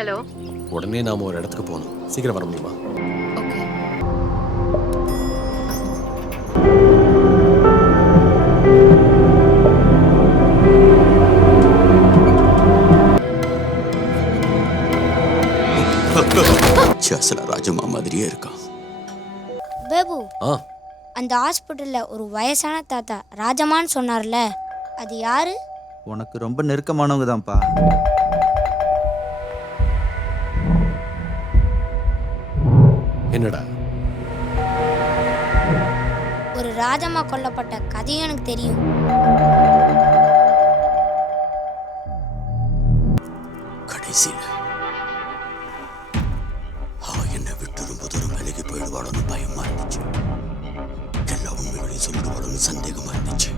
Hello. உடனே நாம ஒரு இடத்துக்கு போகணும். சீக்கிரம் வர முடியுமா? ஓகே. அசல ராஜமா மாதிரியே இருக்கான். பேபு, ஆ அந்த ஹாஸ்பிட்டல்ல ஒரு வயசான தாத்தா ராஜமான்னு சொன்னார்ல, அது யாரு? உனக்கு ரொம்ப நெருக்கமானவங்க தான்ப்பா. என்னடா? ஒரு ராஜம்மா கொல்லப்பட்ட கதையும் எனக்கு தெரியும். கடைசியில அவ என்னை விட்டு ரொம்ப தூரம் விலகி போயிடுவாளோன்னு பயமா இருந்துச்சு. எல்லா உண்மைகளையும் சொல்லிடுவாளோன்னு சந்தேகமா இருந்துச்சு.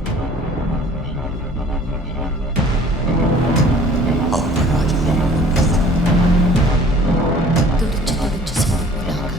அவ ராஜமா துடிச்சு துடிச்சு செத்து போனாங்க.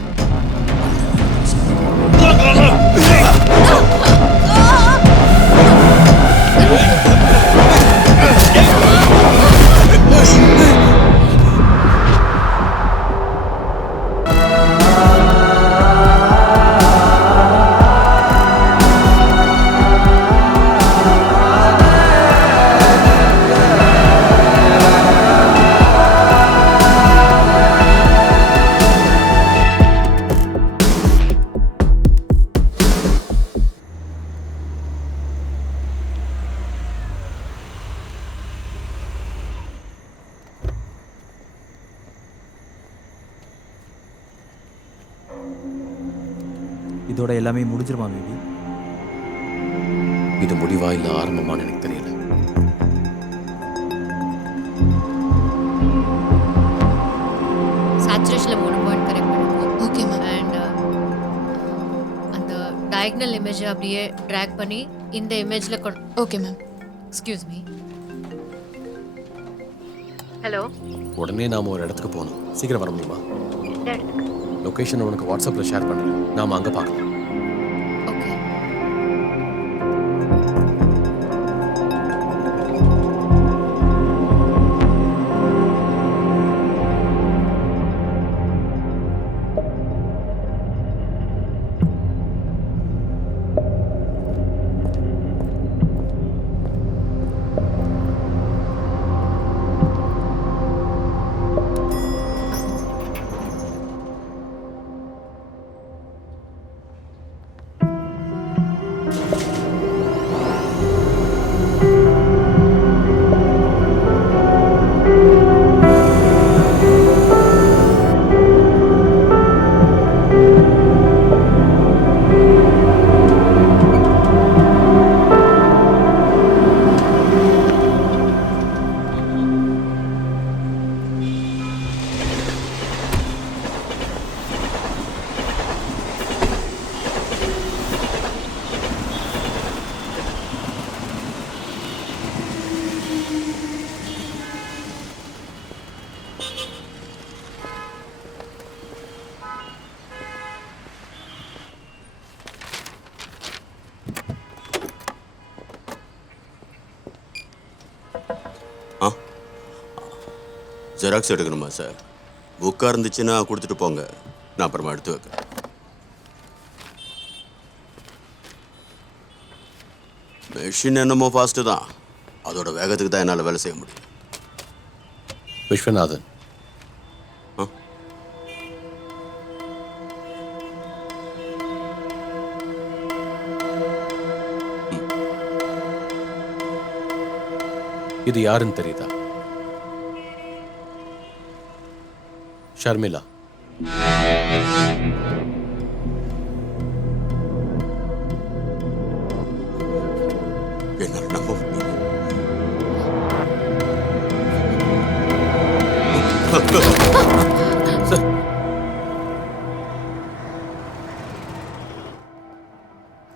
இதோட எல்லாமே முடிஞ்சிருமா பேபி? இது முடிவா இல்ல ஆரம்பமான்னு எனக்கு தெரியல. சேச்சுரேஷன்ல 3 பாயிண்ட் கரெக்ட் பண்ணிக்கோ. Okay ma'am. அண்ட் அந்த டயகனல் இமேஜை அப்படியே ட்ராக் பண்ணி இந்த இமேஜ்ல okay ma'am. Excuse me. Hello. உடனே நாம ஒரு இடத்துக்கு போகணும். சீக்கிரம் வர முடியுமா? லொகேஷன் உனக்கு வாட்ஸ்அப்ல ஷேர் பண்றேன். நாம அங்க பார்க்கலாம். ஓகே. ஜெராக்ஸ் எடுக்கணுமா சார்? புக்காக இருந்துச்சுன்னா கொடுத்துட்டு போங்க, நான் அப்புறமா எடுத்து வைக்கிறேன். மெஷின் என்னமோ ஃபாஸ்ட்டு தான், அதோட வேகத்துக்கு தான் என்னால் வேலை செய்ய முடியும். விஸ்வநாதன், இது யாருன்னு தெரியுதா? ஷர்மிளா. என்னால் நம்ப முடியல.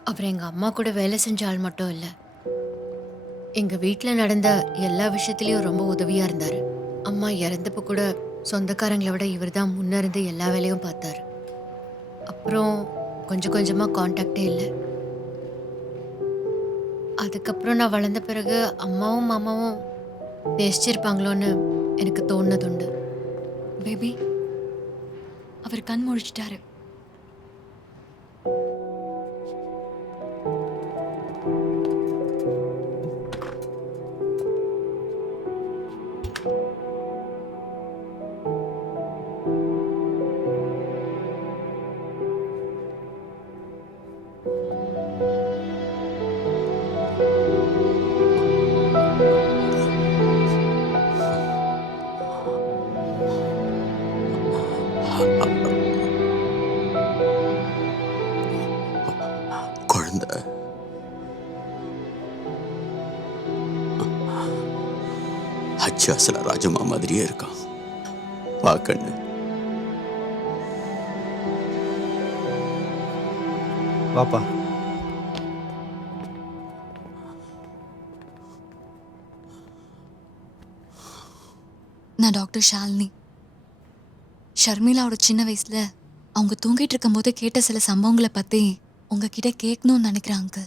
அப்புறம் எங்க அம்மா கூட வேலை செஞ்ச ஆள் மட்டும் இல்லை, எங்க வீட்டில் நடந்த எல்லா விஷயத்துலயும் ரொம்ப உதவியா இருந்தாரு. அம்மா இறந்தப்ப கூட சொந்தக்காரங்களை விட இவர் தான் முன்னிருந்து எல்லா வேலையும் பார்த்தாரு. அப்புறம் கொஞ்சம் கொஞ்சமா காண்டாக்டே இல்லை. அதுக்கப்புறம் நான் வளர்ந்த பிறகு அம்மாவும் மாமாவும் நேசிச்சிருப்பாங்களோன்னு எனக்கு தோணுனதுண்டு. பேபி, அவர் கண் முழிச்சிட்டாரு. குழந்தை அச்சு அசல ராஜம்மா மாதிரியே இருக்கான். வா கண்ணு. வாப்பா. நான் டாக்டர் ஷாலினி. ஷர்மிளாவோட சின்ன வயசுல அவங்க தூங்கிட்டு இருக்கும்போது கேட்ட சில சம்பவங்களை பத்தி உங்ககிட்ட கேட்கணும்னு நினைக்கிறேன் அங்கிள்.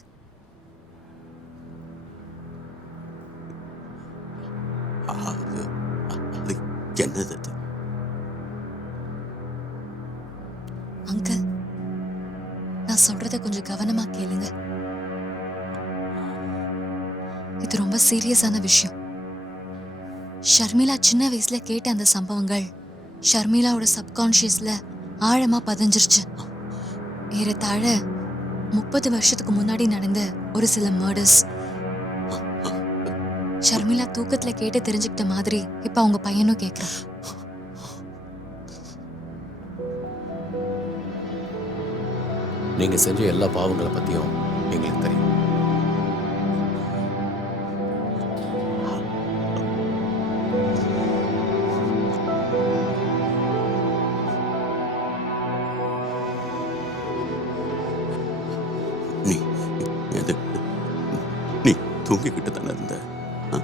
அது அது என்னது அது? அங்கிள், நான் சொல்றத கொஞ்சம் கவனமா கேளுங்க. இது ரொம்ப சீரியஸான விஷயம். ஷர்மிளா சின்ன வயசுல கேட்ட அந்த சம்பவங்கள் ஷர்மிளாவோட சப்கான்ஷியஸ்ல ஆழமா பதிஞ்சிருச்சு. ஏறத்தாழ 30 வருஷத்துக்கு முன்னாடி நடந்த ஒரு சில மர்டர்ஸ். ஷர்மிளா தூக்கத்துல கேட்டு தெரிஞ்சுக்கிட்ட மாதிரி இப்ப அவங்க பையனும் கேட்கிறான். நீங்க செஞ்ச எல்லா பாவங்களை பத்தியும் எங்களுக்கு தெரியும். நீ எது நீ தூங்கிக்கிட்டு தானே இருந்த? ஆ?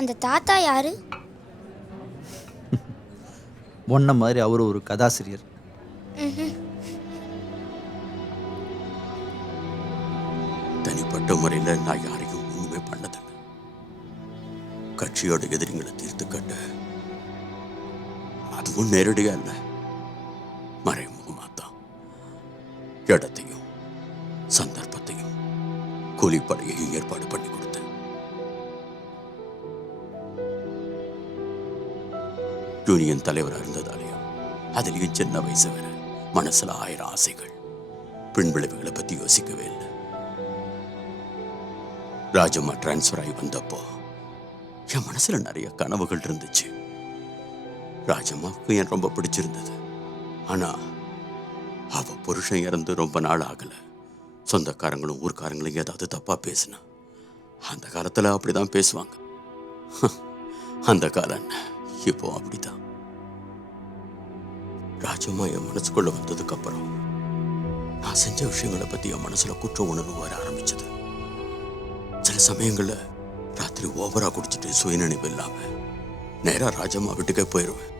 அந்த தாத்தா யாரு? ஒன்ன மாதிரி அவர் ஒரு கதாசிரியர். தனிப்பட்ட முறையில் நான் யாரையும் ஒண்ணுமே பண்ணதில்லை. கட்சியோட எதிரிங்களை தீர்த்து கட்ட, அதுவும் நேரடியா இல்ல, மறைமுகமாத்தான் இடத்தையும் சந்தர்ப்பத்தையும் கூலிப்படையையும் ஏற்பாடு பண்ணி கொடுத்தேன். யூனியன் தலைவராக இருந்ததாலையும் அதுலேயும் சின்ன வயசு வரை மனசுல 1000 ஆசைகள். பின் விளைவுகளை பத்தி யோசிக்கவே இல்லை. ராஜம்மா டிரான்ஸ்ஃபர் ஆகி வந்தப்போ என் மனசுல நிறைய கனவுகள் இருந்துச்சு. ராஜம்மாவுக்கு என் ரொம்ப பிடிச்சிருந்தது. ஆனா அவ புருஷன் இறந்து ரொம்ப நாள் ஆகல. சொந்தக்காரங்களும் ஊர்க்காரங்களும் ஏதாவது தப்பா பேசினா அந்த காலத்துல அப்படிதான் பேசுவாங்க. அந்த காலம் இப்போ அப்படிதான். ராஜம்மா என் மனசுக்குள்ள வந்ததுக்கு அப்புறம் நான் செஞ்ச விஷயங்களை பத்தி என் மனசுல குற்ற உணர்வு வர ஆரம்பிச்சது. சில சமயங்கள்ல ராத்திரி ஓவரா குடிச்சிட்டு சுயநினைவு இல்லாம நேரா ராஜம்மா வீட்டுக்கே போயிடுவேன்.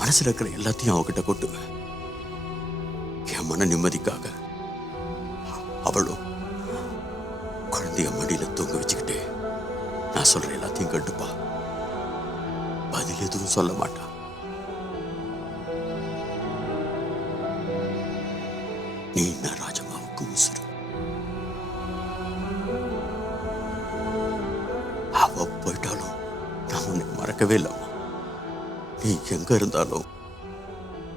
மனசுல இருக்கிற எல்லாத்தையும் அவகிட்ட கொட்டுவேன். என் மன நிம்மதிக்காக அவளும் குழந்தைய மடியில தூங்க வச்சுக்கிட்டே நான் சொல்ற எல்லாத்தையும் கேட்டுப்பா. பதில் எதுவும் சொல்ல மாட்டா. நீ நான் ராஜம்மாவுக்கு உசுரு. அவ போயிட்டாலும் நான் உன்னை மறக்கவே இல்லம்மா. நீ எங்க இருந்தாலும்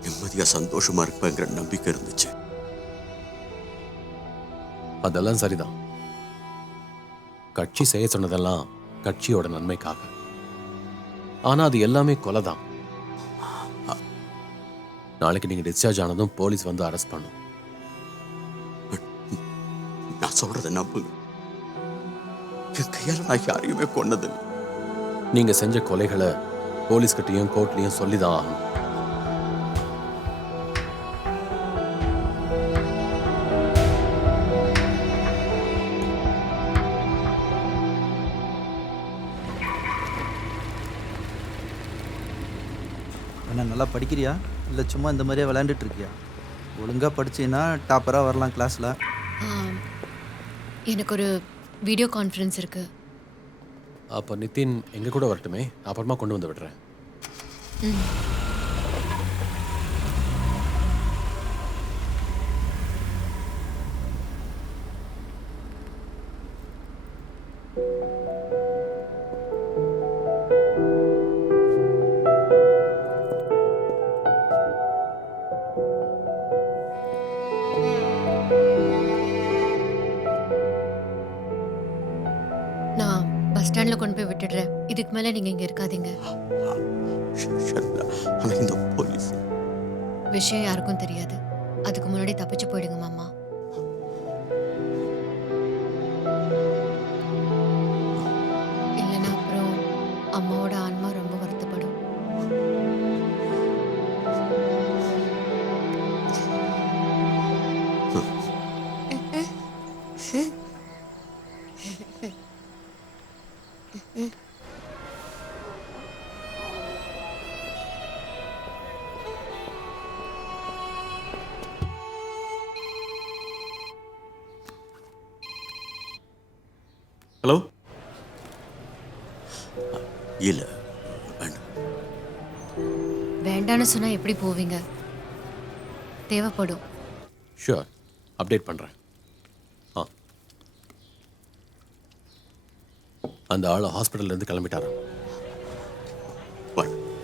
நிம்மதியா சந்தோஷமா இருப்பேங்கிற நம்பிக்கை இருந்துச்சு. அதெல்லாம் சரிதான். கட்சி செய்ய சொன்னதெல்லாம் கட்சியோட நன்மைக்காக. ஆனா அது எல்லாமே கொலைதான். நாளைக்கு நீங்க டிஸ்சார்ஜ் ஆனதும் போலீஸ் வந்து அரெஸ்ட் பண்ணும். நான் சொல்றதை நம்புங்க. என் கையால நான் யாரையுமே கொன்னதில்லை. நீங்க செஞ்ச கொலைகளை போலீஸ்கிட்டையும் கோர்ட்லயும் சொல்லிதான் ஆகணும். என்ன நல்லா படிக்கிறியா இல்லை சும்மா இந்த மாதிரியே விளையாண்டுட்டு இருக்கியா? ஒழுங்காக படிச்சீன்னா டாப்பராக வரலாம் கிளாஸில். எனக்கு ஒரு வீடியோ கான்ஃபரன்ஸ் இருக்கு. அப்போ நிதின் எங்கள் கூட வரட்டுமே, அப்புறமா கொண்டு வந்து விடுறேன். ம். நான் பஸ் ஸ்டாண்டில் கொண்டு போய் விட்டுடுறேன். இதுக்கு மேலே நீங்கள் இங்கே இருக்காதீங்க. ஷர்மிளா, ஆனா இந்த போலீஸ் விஷயம் யாருக்கும் தெரியாது. அதுக்கு முன்னாடி தப்பிச்சு போயிடுங்க மாமா. இல்லைன்னா அப்புறம் அம்மாவோட ஆன்மா ரொம்ப வருத்தப்படும். ஹலோ. இல்ல வேண்டாம். வேண்டான்னு சொன்னா எப்படி போவீங்க? தேவைப்படும். ஷூர், அப்டேட் பண்ணுறேன். ஆ, அந்த ஆள் ஹாஸ்பிட்டல்லேருந்து கிளம்பிட்டாராம்.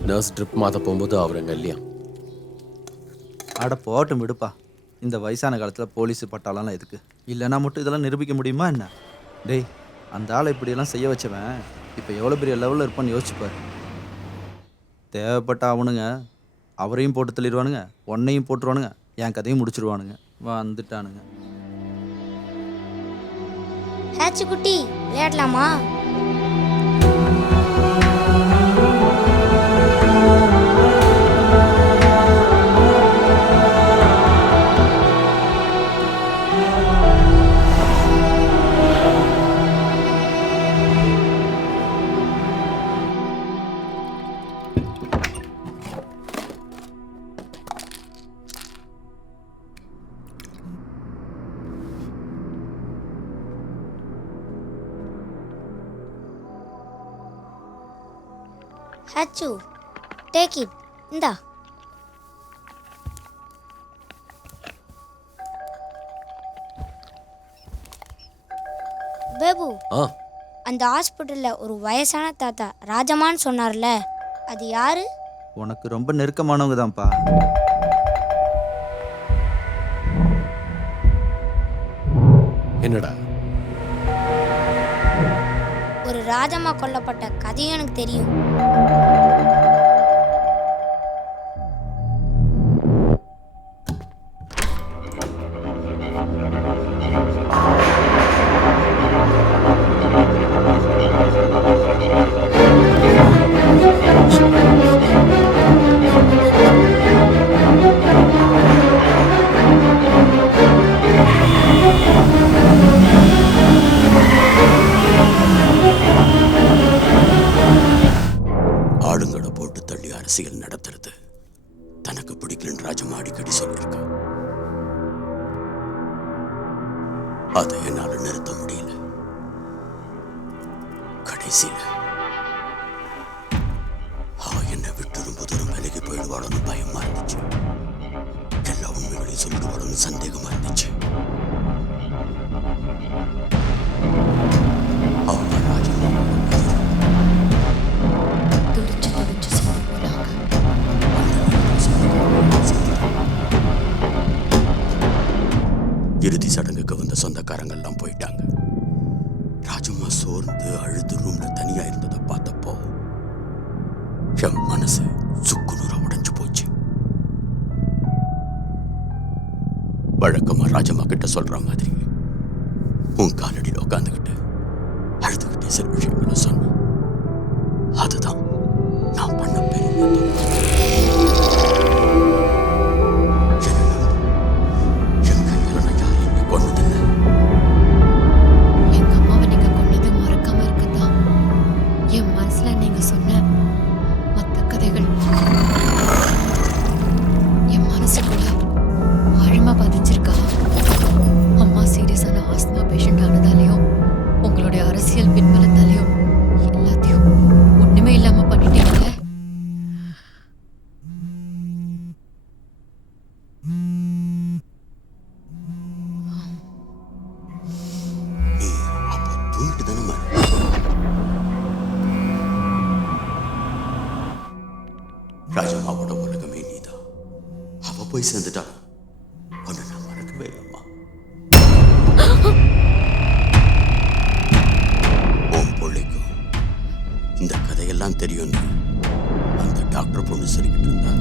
நர்ஸ் ட்ரிப் மாற்ற போகும்போது அவர் எங்கே இல்லையா? ஆட போகட்டும் விடுப்பா. இந்த வயசான காலத்தில் போலீஸ் பட்டாளம்லாம் எதுக்கு? இல்லைன்னா மட்டும் இதெல்லாம் நிரூபிக்க முடியுமா என்ன? டேய், அந்த ஆளை இப்படியெல்லாம் செய்ய வச்சவன் இப்போ எவ்வளோ பெரிய லெவலில் இருப்பான்னு யோசிச்சுப்பார். தேவைப்பட்ட அவனுங்க அவரையும் போட்டு தள்ளிடுவானுங்க, உன்னையும் போட்டுருவானுங்க, என் கதையும் முடிச்சிருவானுங்க. வந்துட்டானுங்க. ஹேச்சு குட்டி விளையாடலாமா? ஹச்சு, டேக் இட். இந்தா. பேபு, ஆ, அந்த ஹாஸ்பிட்டலில் ஒரு வயசான தாத்தா ராஜமான்னு சொன்னார்ல, அது யாரு? உனக்கு ரொம்ப நெருக்கமானவங்க தான்ப்பா. என்னடா? ஒரு ராஜம்மா கொல்லப்பட்ட கதையும் எனக்கு தெரியும். ஆளுங்களை போட்டு தள்ளி அரசியல் நடத்துறது தனக்கு பிடிக்கலன்னு ராஜம்மா அடிக்கடி சொல்லியிருக்கா. அதை என்னால நிறுத்த முடியல. கடைசியில அவ என்னை விட்டு ரொம்ப தூரம் விலகி போயிடுவாளோன்னு பயமா இருந்துச்சு. எல்லா உண்மைகளையும் சொல்லிடுவாளோன்னு சந்தேகமா இருந்துச்சு. அவ ராஜம்மா துடிச்சு துடிச்சு செத்து போனாங்க. இறுதி சடங்குக்கு வந்த சொந்தக்காரங்கள்லாம் போயிட்டாங்க. ராஜம்மா சோர்ந்து அழுது ரூம்ல தனியா இருந்ததை பார்த்தப்போ என் மனசு சுக்குநூற உடைஞ்சு போச்சு. வழக்கமா ராஜம்மா கிட்ட சொல்ற மாதிரி உன் காலடியில் உட்காந்துக்கிட்டு அழுதுகிட்டே சில விஷயங்களை சொன்னேன். அதுதான் நான் பண்ண பெரிய தப்பு. எங்க அம்மாவை நீங்க கொன்னதை மறக்காம இருக்கத்தான் என் மனசுல நீங்க சொன்ன மற்ற கதைகள் என் மனசுக்குள்ள போய் சேர்ந்துட்டாலும் உன்னை நான் மறக்கவே இல்லைம்மா. உன் பிள்ளைக்கும் இந்த கதையெல்லாம் தெரியும்னு அந்த டாக்டர் பொண்ணு சொல்லிக்கிட்டு இருந்தா